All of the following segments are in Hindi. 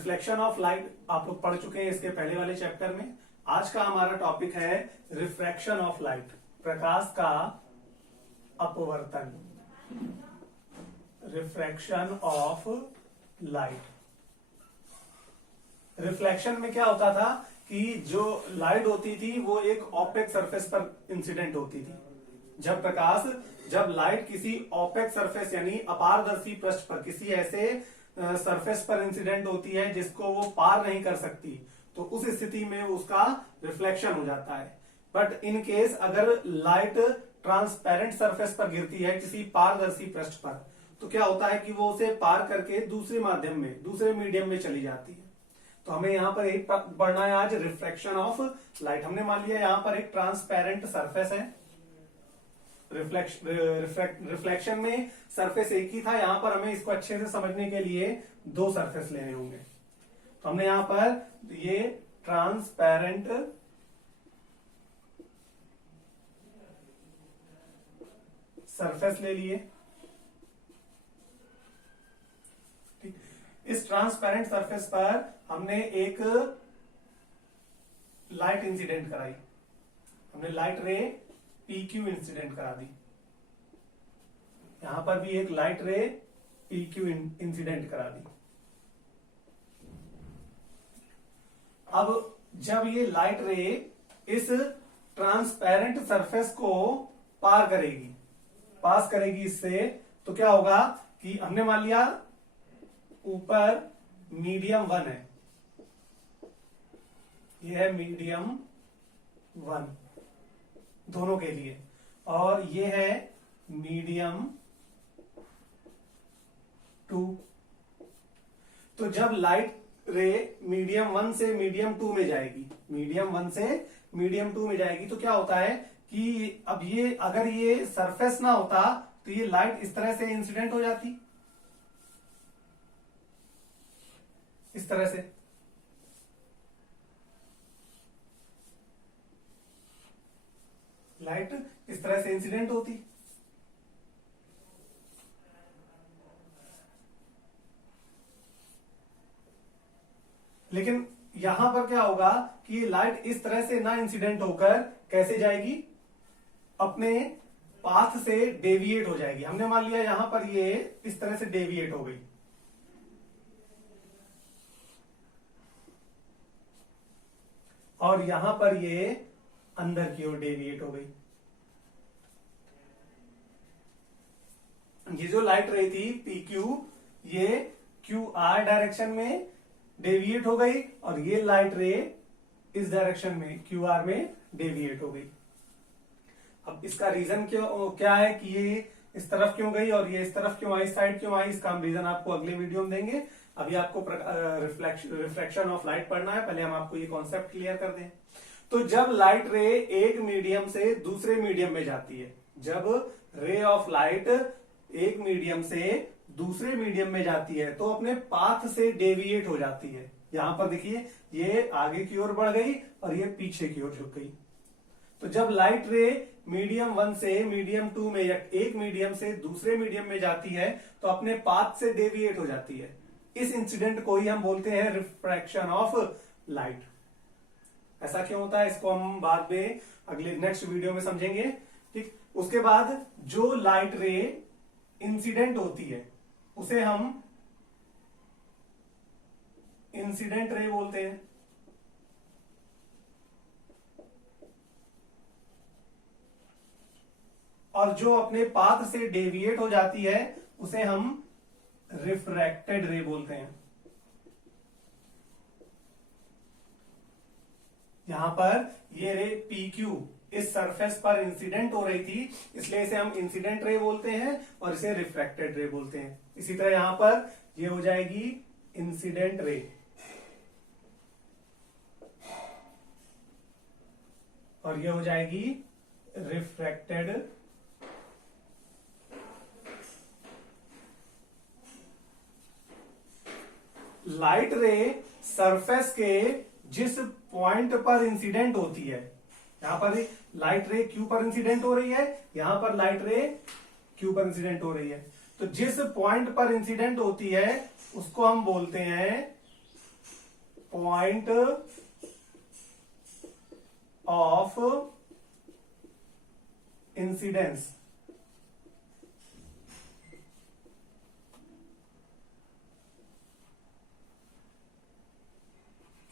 रिफ्लेक्शन ऑफ लाइट आप लोग पढ़ चुके हैं इसके पहले वाले चैप्टर में। आज का हमारा टॉपिक है रिफ्रैक्शन ऑफ लाइट, प्रकाश का अपवर्तन। Refraction of light. रिफ्लेक्शन में क्या होता था कि जो लाइट होती थी वो एक ऑपेक सरफेस पर इंसिडेंट होती थी। जब लाइट किसी ऑपेक सरफेस यानी अपारदर्शी पृष्ठ पर किसी ऐसे सरफेस पर इंसिडेंट होती है जिसको वो पार नहीं कर सकती, तो उस स्थिति में उसका रिफ्लेक्शन हो जाता है। बट इन केस अगर लाइट ट्रांसपेरेंट सरफेस पर गिरती है किसी पारदर्शी पृष्ठ पर, तो क्या होता है कि वो उसे पार करके दूसरे मीडियम में चली जाती है। तो हमें यहाँ पर एक पढ़ना है आज, रिफ्रैक्शन ऑफ लाइट। हमने मान लिया यहाँ पर एक ट्रांसपेरेंट सरफेस है। रिफ्लेक्शन में सरफेस एक ही था, यहां पर हमें इसको अच्छे से समझने के लिए दो सरफेस लेने होंगे। तो हमने यहां पर ये ट्रांसपेरेंट सरफेस ले लिए। ठीक, इस ट्रांसपेरेंट सरफेस पर हमने एक लाइट इंसिडेंट कराई, हमने लाइट रे PQ इंसिडेंट करा दी। यहां पर भी एक लाइट रे PQ इंसिडेंट करा दी। अब जब ये लाइट रे इस ट्रांसपेरेंट सरफेस को पास करेगी इससे, तो क्या होगा कि हमने मान लिया ऊपर मीडियम 1 है, ये है मीडियम 1 दोनों के लिए, और ये है मीडियम 2। तो जब लाइट रे मीडियम 1 से मीडियम 2 में जाएगी, तो क्या होता है कि अब ये अगर ये सरफेस ना होता तो ये लाइट इस तरह से इंसिडेंट हो जाती, इस तरह से। लाइट इस तरह से इंसिडेंट होती, लेकिन यहां पर क्या होगा कि लाइट इस तरह से ना इंसिडेंट होकर कैसे जाएगी, अपने पाथ से डेविएट हो जाएगी। हमने मान लिया यहां पर ये इस तरह से डेविएट हो गई, और यहां पर ये अंदर की ओर डेविएट हो गई। ये जो लाइट रे थी PQ, ये QR डायरेक्शन में डेविएट हो गई, और ये लाइट रे इस डायरेक्शन में QR में डेविएट हो गई। अब इसका रीजन क्या है कि ये इस तरफ क्यों गई और ये इस तरफ क्यों आई, इस साइड क्यों आई, इसका हम रीजन आपको अगले वीडियो में देंगे। अभी आपको रिफ्लेक्शन ऑफ लाइट पढ़ना है, पहले हम आपको ये कॉन्सेप्ट क्लियर कर दें। तो जब लाइट रे एक मीडियम से दूसरे मीडियम में जाती है, जब रे ऑफ लाइट एक मीडियम से दूसरे मीडियम में जाती है, तो अपने पाथ से डेविएट हो जाती है। यहां पर देखिए ये आगे की ओर बढ़ गई और ये पीछे की ओर झुक गई। तो जब लाइट रे मीडियम 1 से मीडियम 2 में या एक मीडियम से दूसरे मीडियम में जाती है, तो अपने पाथ से डेविएट हो जाती है। इस इंसिडेंट को ही हम बोलते हैं रिफ्रैक्शन ऑफ लाइट। ऐसा क्यों होता है इसको हम बाद में अगले नेक्स्ट वीडियो में समझेंगे। ठीक, उसके बाद जो लाइट रे इंसिडेंट होती है उसे हम इंसिडेंट रे बोलते हैं, और जो अपने पाथ से डेविएट हो जाती है उसे हम रिफ्रैक्टेड रे बोलते हैं। यहां पर ये रे PQ इस सरफेस पर इंसिडेंट हो रही थी, इसलिए इसे हम इंसिडेंट रे बोलते हैं और इसे रिफ्रैक्टेड रे बोलते हैं। इसी तरह यहां पर ये हो जाएगी इंसिडेंट रे, और ये हो जाएगी रिफ्रैक्टेड। लाइट रे सरफेस के जिस पॉइंट पर इंसिडेंट होती है, यहां पर लाइट रे Q पर इंसिडेंट हो रही है, यहां पर लाइट रे Q पर इंसिडेंट हो रही है, तो जिस पॉइंट पर इंसिडेंट होती है उसको हम बोलते हैं पॉइंट ऑफ इंसिडेंस,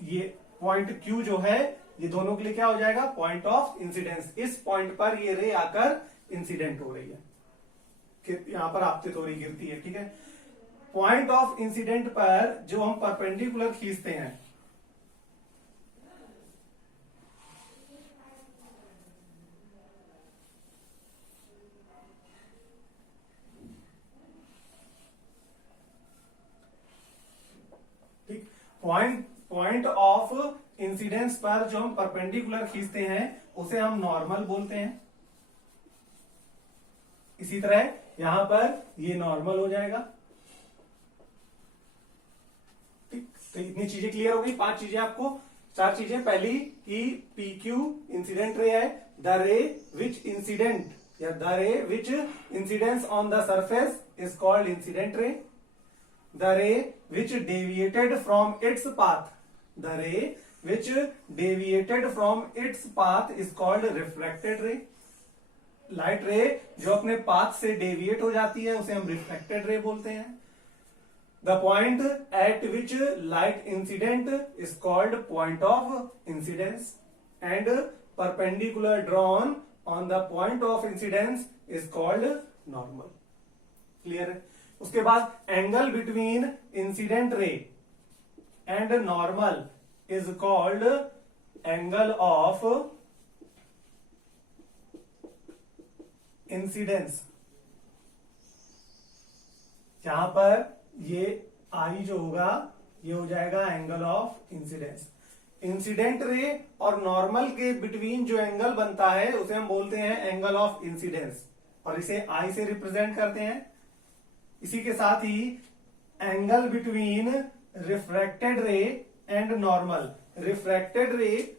ये पॉइंट Q जो है ये दोनों के लिए क्या हो जाएगा, पॉइंट ऑफ इंसिडेंस। इस पॉइंट पर ये रे आकर इंसिडेंट हो रही है, यहां पर आपतित हो रही, गिरती है, ठीक है। पॉइंट ऑफ इंसिडेंट पर जो हम परपेंडिकुलर खींचते हैं, ठीक, पॉइंट ऑफ इंसिडेंस पर जो हम परपेंडिकुलर खींचते हैं उसे हम नॉर्मल बोलते हैं। इसी तरह यहां पर ये नॉर्मल हो जाएगा, ठीक। तो इतनी चीजें क्लियर हो गई, 5 चीजें आपको, 4 चीजें। पहली कि PQ इंसिडेंट रे है, द रे विच इंसिडेंट या द रे विच incidence on the surface is called incident ray. The ray which deviated from its path, the ray which deviated from its path is called refracted ray. Light रे जो अपने पाथ से डेविएट हो जाती है उसे हम रिफ्लेक्टेड रे बोलते हैं। The point at which light incident is called point of incidence and perpendicular drawn on the point of incidence is called normal. Clear है? उसके बाद angle between incident ray and normal is called angle of incidence. यहां पर ये आई जो होगा ये हो जाएगा angle of incidence. Incident ray और नॉर्मल के बिटवीन जो एंगल बनता है उसे हम बोलते हैं एंगल ऑफ इंसिडेंस और इसे आई से रिप्रेजेंट करते हैं। इसी के साथ ही angle between refracted ray and normal, refracted ray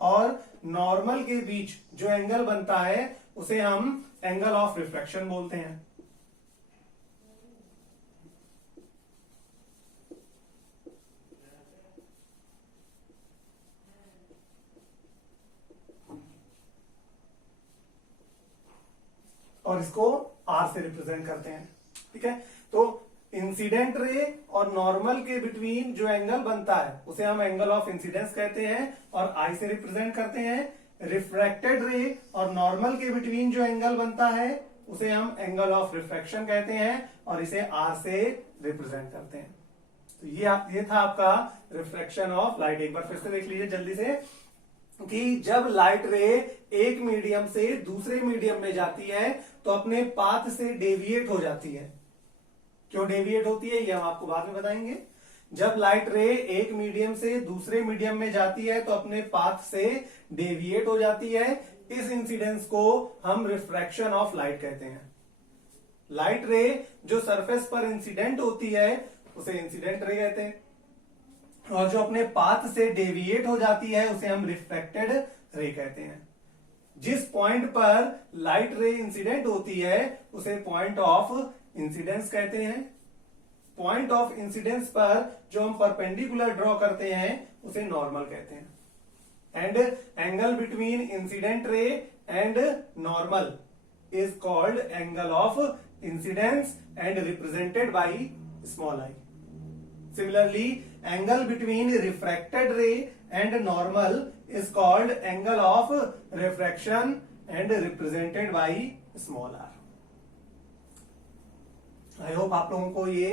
और नॉर्मल के बीच जो एंगल बनता है उसे हम एंगल ऑफ रिफ्रैक्शन बोलते हैं। और इसको R से रिप्रेजेंट करते हैं, ठीक है। तो इंसिडेंट रे और नॉर्मल के बिटवीन जो एंगल बनता है उसे हम एंगल ऑफ इंसिडेंस कहते हैं और आई से रिप्रेजेंट करते हैं। रिफ्रैक्टेड रे और नॉर्मल के बिटवीन जो एंगल बनता है उसे हम एंगल ऑफ रिफ्रैक्शन कहते हैं और इसे आर से रिप्रेजेंट करते हैं। तो ये था आपका रिफ्रैक्शन ऑफ लाइट। एक बार फिर से देख लीजिए जल्दी से कि जब लाइट रे एक मीडियम से दूसरे मीडियम में जाती है तो अपने पाथ से डेविएट हो जाती है। क्यों डेविएट होती है ये हम आपको बाद में बताएंगे। जब लाइट रे एक मीडियम से दूसरे मीडियम में जाती है तो अपने पाथ से डेविएट हो जाती है। इस इंसिडेंस को हम रिफ्रैक्शन ऑफ लाइट कहते हैं। लाइट रे जो सरफेस पर इंसिडेंट होती है उसे इंसिडेंट रे कहते हैं और जो अपने पाथ से डेविएट हो जाती है उसे हम रिफ्रैक्टेड रे कहते हैं। जिस पॉइंट पर लाइट रे इंसिडेंट होती है उसे पॉइंट ऑफ इंसिडेंस कहते हैं। पॉइंट ऑफ इंसिडेंस पर जो हम परपेंडिकुलर ड्रॉ करते हैं उसे नॉर्मल कहते हैं। And angle between incident ray and normal is called angle of incidence and represented by small I. Similarly, angle between refracted ray and normal is called angle of refraction and represented by small r. I hope आप लोगों को ये